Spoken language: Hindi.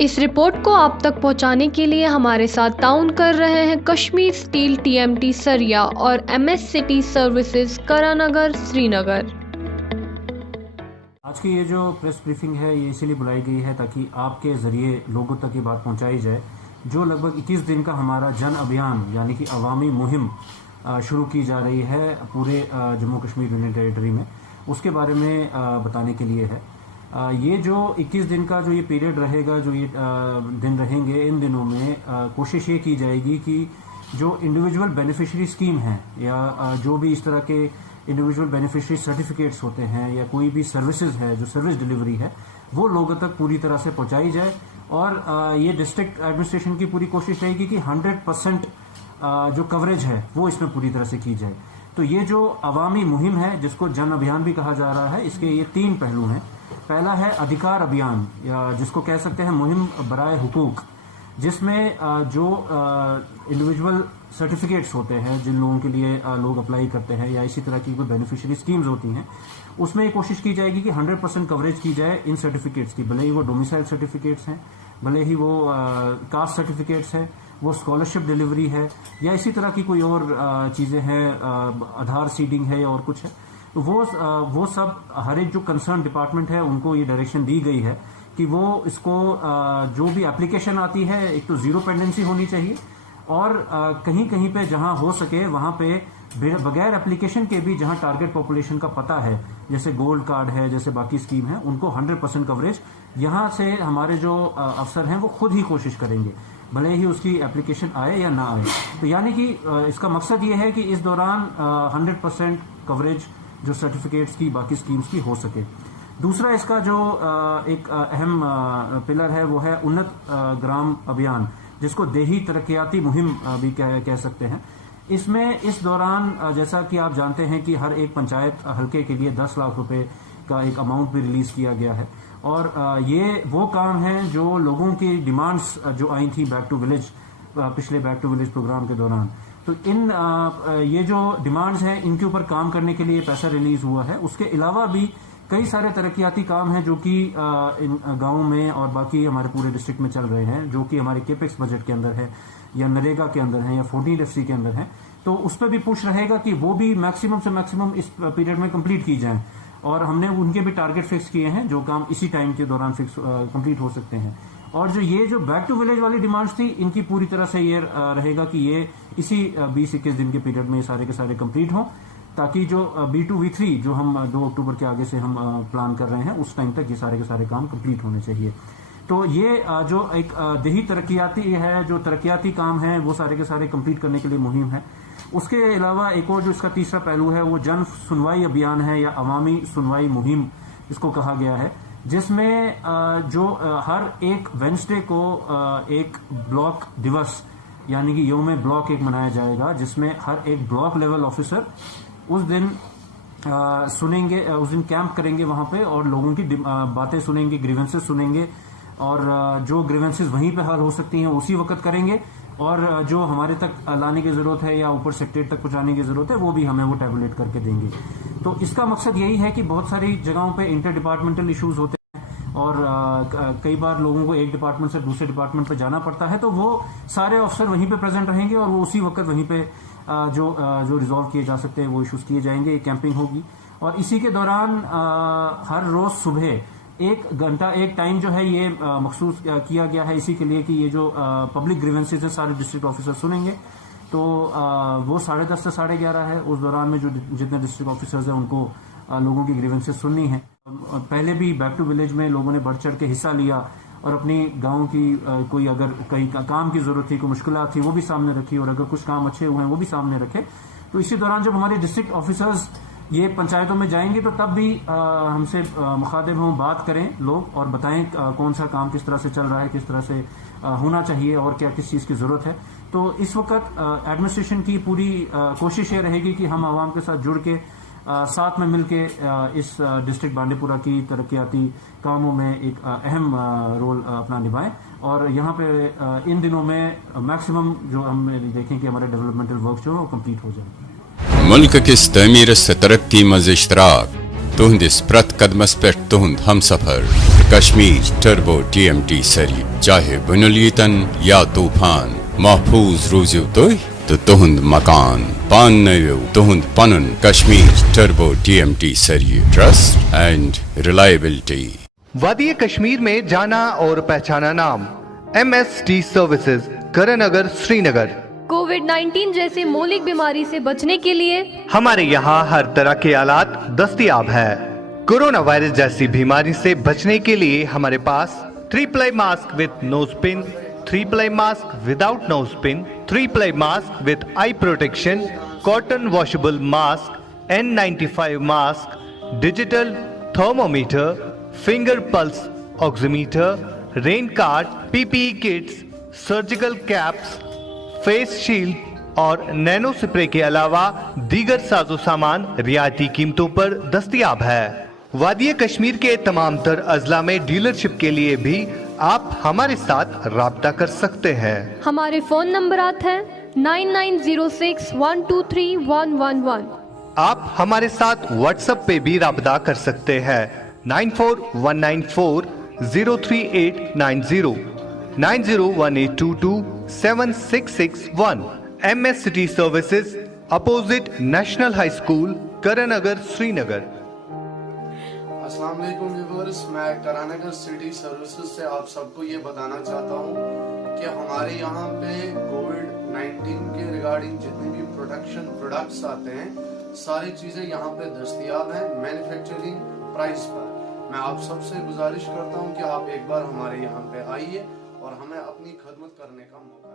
इस रिपोर्ट को आप तक पहुंचाने के लिए हमारे साथ ताउन कर रहे हैं कश्मीर स्टील टीएमटी सरिया और MS city services Karannagar Srinagar. आज की ये जो प्रेस ब्रीफिंग है ये इसीलिए बुलाई गई है ताकि आपके ज़रिए लोगों तक ये बात पहुंचाई जाए जो लगभग 21 दिन का हमारा जन अभियान यानी कि अवामी मुहिम शुरू की जा रही है पूरे जम्मू कश्मीर यूनियन टेरिटरी में, उसके बारे में बताने के लिए है। ये जो 21 दिन का जो ये पीरियड रहेगा, जो ये दिन रहेंगे, इन दिनों में कोशिश ये की जाएगी कि जो इंडिविजुअल बेनिफिशियरी स्कीम है या जो भी इस तरह के इंडिविजुअल बेनिफिशियरी सर्टिफिकेट्स होते हैं या कोई भी सर्विसेज है, जो सर्विस डिलीवरी है, वो लोगों तक पूरी तरह से पहुंचाई जाए। और ये डिस्ट्रिक्ट एडमिनिस्ट्रेशन की पूरी कोशिश रहेगी कि 100% जो कवरेज है वो इसमें पूरी तरह से की जाए। तो ये जो अवामी मुहिम है जिसको जन अभियान भी कहा जा रहा है, इसके ये 3 पहलू हैं। पहला है अधिकार अभियान या जिसको कह सकते हैं मुहिम बराए हुकूक, जिसमें जो इंडिविजुअल सर्टिफिकेट्स होते हैं जिन लोगों के लिए लोग अप्लाई करते हैं या इसी तरह की कोई बेनिफिशियरी स्कीम्स होती हैं, उसमें ये कोशिश की जाएगी कि 100% कवरेज की जाए इन सर्टिफिकेट्स की, भले ही वो डोमिसाइल सर्टिफिकेट्स हैं, भले ही वो कास्ट सर्टिफिकेट्स हैं, वो स्कॉलरशिप डिलीवरी है या इसी तरह की कोई और चीज़ें हैं, आधार सीडिंग है या और कुछ है। तो वो सब हर एक जो कंसर्न डिपार्टमेंट है उनको ये डायरेक्शन दी गई है कि वो इसको जो भी एप्लीकेशन आती है, एक तो जीरो पेंडेंसी होनी चाहिए और कहीं कहीं पे जहां हो सके वहां पे बगैर एप्लीकेशन के भी जहां टारगेट पॉपुलेशन का पता है, जैसे गोल्ड कार्ड है, जैसे बाकी स्कीम है, उनको 100% कवरेज यहां से हमारे जो अफसर हैं वो खुद ही कोशिश करेंगे, भले ही उसकी एप्लीकेशन आए या ना आए। तो यानी कि इसका मकसद ये है कि इस दौरान 100% कवरेज जो सर्टिफिकेट्स की बाकी स्कीम्स की हो सके। दूसरा इसका जो एक अहम पिलर है वो है उन्नत ग्राम अभियान, जिसको देही तरक्याती मुहिम भी कह सकते हैं। इसमें इस दौरान जैसा कि आप जानते हैं कि हर एक पंचायत हल्के के लिए 10 लाख रुपए का एक अमाउंट भी रिलीज किया गया है और ये वो काम है जो लोगों की डिमांड्स जो आई थी बैक टू विलेज, पिछले बैक टू विलेज प्रोग्राम के दौरान, तो इन ये जो डिमांड्स हैं इनके ऊपर काम करने के लिए पैसा रिलीज हुआ है। उसके अलावा भी कई सारे तरक्याती काम हैं जो कि इन गाँव में और बाकी हमारे पूरे डिस्ट्रिक्ट में चल रहे हैं, जो कि हमारे केपेक्स बजट के अंदर है या नरेगा के अंदर है या 14FC के अंदर है। तो उस पर भी पुश रहेगा कि वो भी मैक्सिमम से मैक्सिमम इस पीरियड में कंप्लीट की जाएं और हमने उनके भी टारगेट फिक्स किए हैं जो काम इसी टाइम के दौरान फिक्स कंप्लीट हो सकते हैं। और जो ये जो बैक टू विलेज वाली डिमांड्स थी, इनकी पूरी तरह से ये रहेगा कि ये इसी 20-21 दिन के पीरियड में सारे के सारे कंप्लीट हों, ताकि जो B2V3 जो हम 2 अक्टूबर के आगे से हम प्लान कर रहे हैं उस टाइम तक ये सारे के सारे काम कंप्लीट होने चाहिए। तो ये जो एक देही तरक्याती है, जो तरक्याती काम है, वो सारे के सारे कंप्लीट करने के लिए मुहिम है। उसके अलावा एक और जो इसका तीसरा पहलू है वो जन सुनवाई अभियान है या अवामी सुनवाई मुहिम इसको कहा गया है, जिसमें जो हर एक वेडनेसडे को एक ब्लॉक दिवस यानी कि यौम ब्लॉक एक मनाया जाएगा, जिसमें हर एक ब्लॉक लेवल ऑफिसर उस दिन सुनेंगे, उस दिन कैंप करेंगे वहां पे और लोगों की बातें सुनेंगे, ग्रीवेंसेस सुनेंगे और जो ग्रीवेंसेस वहीं पे हल हो सकती हैं उसी वक्त करेंगे और जो हमारे तक लाने की जरूरत है या ऊपर सेक्रेटरी तक पहुंचाने की जरूरत है वो भी हमें वो टैबुलेट करके देंगे। तो इसका मकसद यही है कि बहुत सारी जगहों पे इंटर डिपार्टमेंटल इश्यूज होते हैं और कई बार लोगों को एक डिपार्टमेंट से दूसरे डिपार्टमेंट पे जाना पड़ता है, तो वो सारे अफसर वहीं पे प्रेजेंट रहेंगे और वो उसी वक्त वहीं पे जो रिजॉल्व किए जा सकते हैं वो इश्यूज किए जाएंगे। कैंपिंग होगी और इसी के दौरान हर रोज सुबह 1 घंटा एक टाइम जो है ये मखसूस किया गया है इसी के लिए कि ये जो पब्लिक ग्रीवेंसेज है सारे डिस्ट्रिक्ट ऑफिसर सुनेंगे। तो वो 10:30 से 11:30 है। उस दौरान में जो जितने डिस्ट्रिक्ट ऑफिसर्स हैं उनको लोगों की ग्रीवेंसेज सुननी है। पहले भी बैक टू विलेज में लोगों ने बढ़ चढ़ के हिस्सा लिया और अपनी गांव की कोई अगर कहीं काम की जरूरत थी, कोई मुश्किलात थी, वो भी सामने रखी और अगर कुछ काम अच्छे हुए हैं वो भी सामने रखे। तो इसी दौरान जब हमारे डिस्ट्रिक्ट ऑफिसर्स ये पंचायतों में जाएंगे तो तब भी हमसे मुखातिब हों, बात करें लोग और बताएं कौन सा काम किस तरह से चल रहा है, किस तरह से होना चाहिए और क्या किस चीज़ की ज़रूरत है। तो इस वक्त एडमिनिस्ट्रेशन की पूरी कोशिश ये रहेगी कि हम आवाम के साथ जुड़ के साथ में मिलके इस डिस्ट्रिक्ट बांडीपुरा की तरक्याती कामों में एक अहम रोल अपना निभाएं और यहाँ पे इन दिनों में मैक्सिमम जो हम देखें कि हमारे डेवलपमेंटल वर्क जो है वो कंप्लीट हो जाए। मुल्क की तमीर से तरक्की मज़ इश्तराक तुहंदिस प्रत कदमस पे तुहंद हम सफर कश्मीर टर्बो TMT सरी चाहे बुनलियतन या तूफान महफूज रूजिव तो तुहंद मकान पान नयो तुहंद पनुन कश्मीर टर्बो TMT सरी ट्रस्ट एंड रिलायबिलिटी। वादी कश्मीर में जाना और पहचाना नाम MST सर्विसेज करनगर श्रीनगर। कोविड-19 जैसे मौलिक बीमारी से बचने के लिए हमारे यहाँ हर तरह के आलात दस्तयाब है। कोरोना वायरस जैसी बीमारी से बचने के लिए हमारे पास 3-ply mask with nose pin, 3-ply mask without nose pin, 3-ply mask with eye protection, cotton washable mask, N95 mask, digital thermometer, finger pulse oximeter, rain card, PPE kits, surgical caps, face shield और नैनो स्प्रे के अलावा दीगर साजो सामान रियायती कीमतों पर दस्तयाब है। वादी कश्मीर के तमाम तर अजला में डीलरशिप के लिए भी आप हमारे साथ राब्ता कर सकते हैं। हमारे फोन नंबरात हैं 9906123111। आप हमारे साथ व्हाट्सएप पे भी राब्ता कर सकते हैं 9419403890, 9018227661। MST services opposite national high school Karnagar Srinagar. अस्सलाम वालेकुम व्यूअर्स, मैं करनगर सिटी सर्विसेज से आप सबको ये बताना चाहता हूँ कि हमारे यहाँ पे कोविड-19 के रिगार्डिंग जितने भी प्रोटेक्शन प्रोडक्ट्स आते हैं सारी चीज़ें यहाँ पे दस्तयाब हैं मैन्युफैक्चरिंग प्राइस पर। मैं आप सबसे गुजारिश करता हूँ कि आप एक बार हमारे यहाँ पे आइए और हमें अपनी खदमत करने का मौका